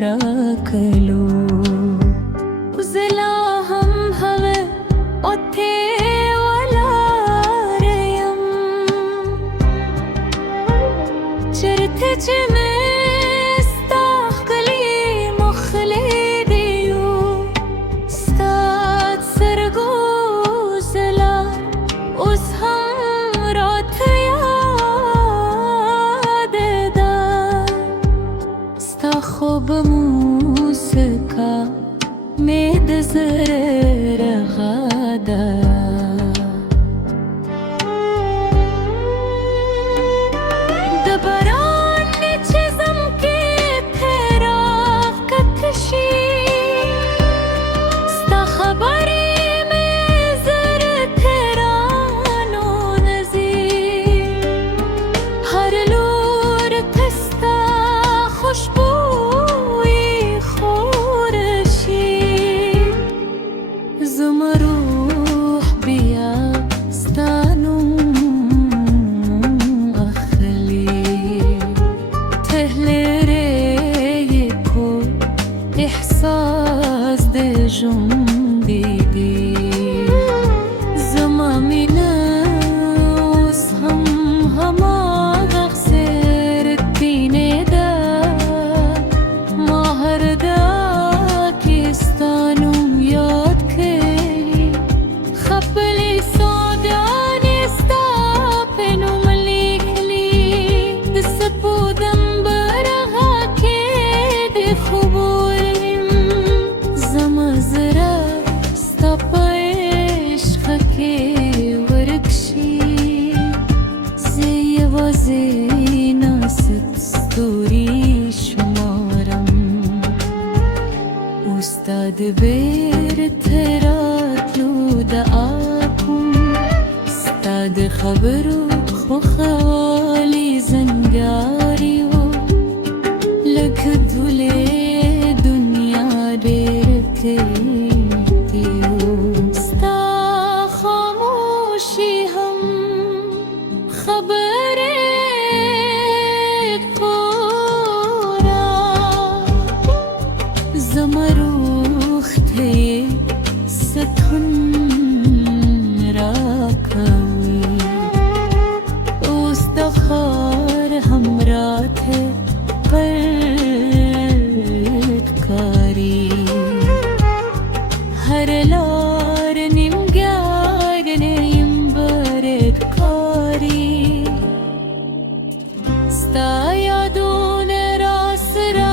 धड़कलो जिला हम हवे ओथे वलारयम चरथे में خوب موسیقى ميد زرر غدا دبران نچزم के तेरा कथशी स्ता खबरी में जर तेरा नो नज़ीर हर लूर थस्ता खुशबू زمروح بيا ستانو أخلي تهلي ريكو إحساس دي جنبي دي زمامنا وسهم هما غخسر التيني دا ماهر دا كيستانو استاد بير تراتلو دعاكم استاد خبرو خو خوالي زنجاريو لك دولي دنيا بيرتيو استا خاموشي هم خبري زمروخ थे सथुन राखवी उस्तखार हमरा थे परकारी हर लार निम्ग्यार नेम बरकारी स्ताया दून रासरा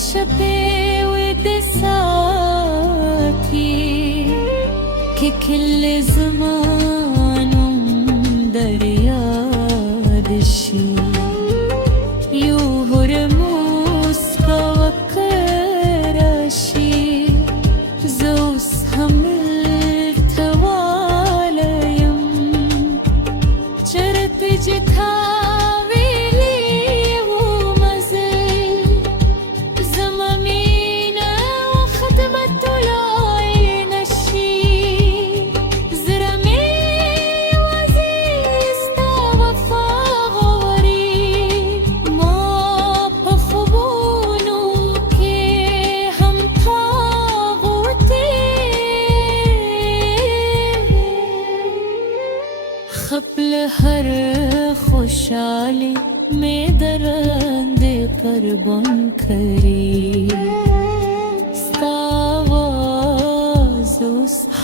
शपे ود ساعتي كل زمان دريا دشي يوهر موسكا وكراشي زوس همل تواليم جرت جتا खपल हर खुशाली में दरंद पर बन खरी स्तावाज़ुस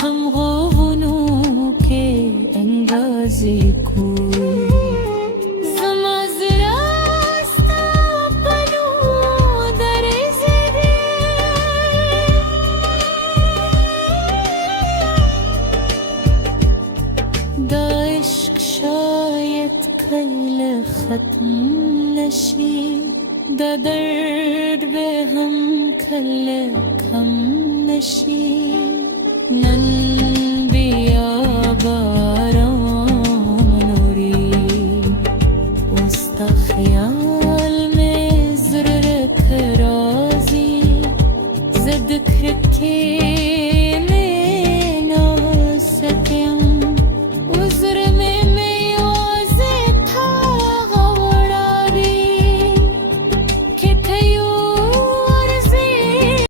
हम गुवनू के अंदाज़े को ختم نشی دا درد به هم کل کم نشی نن بیا باران نوری وسط خیال میں زر رازی زد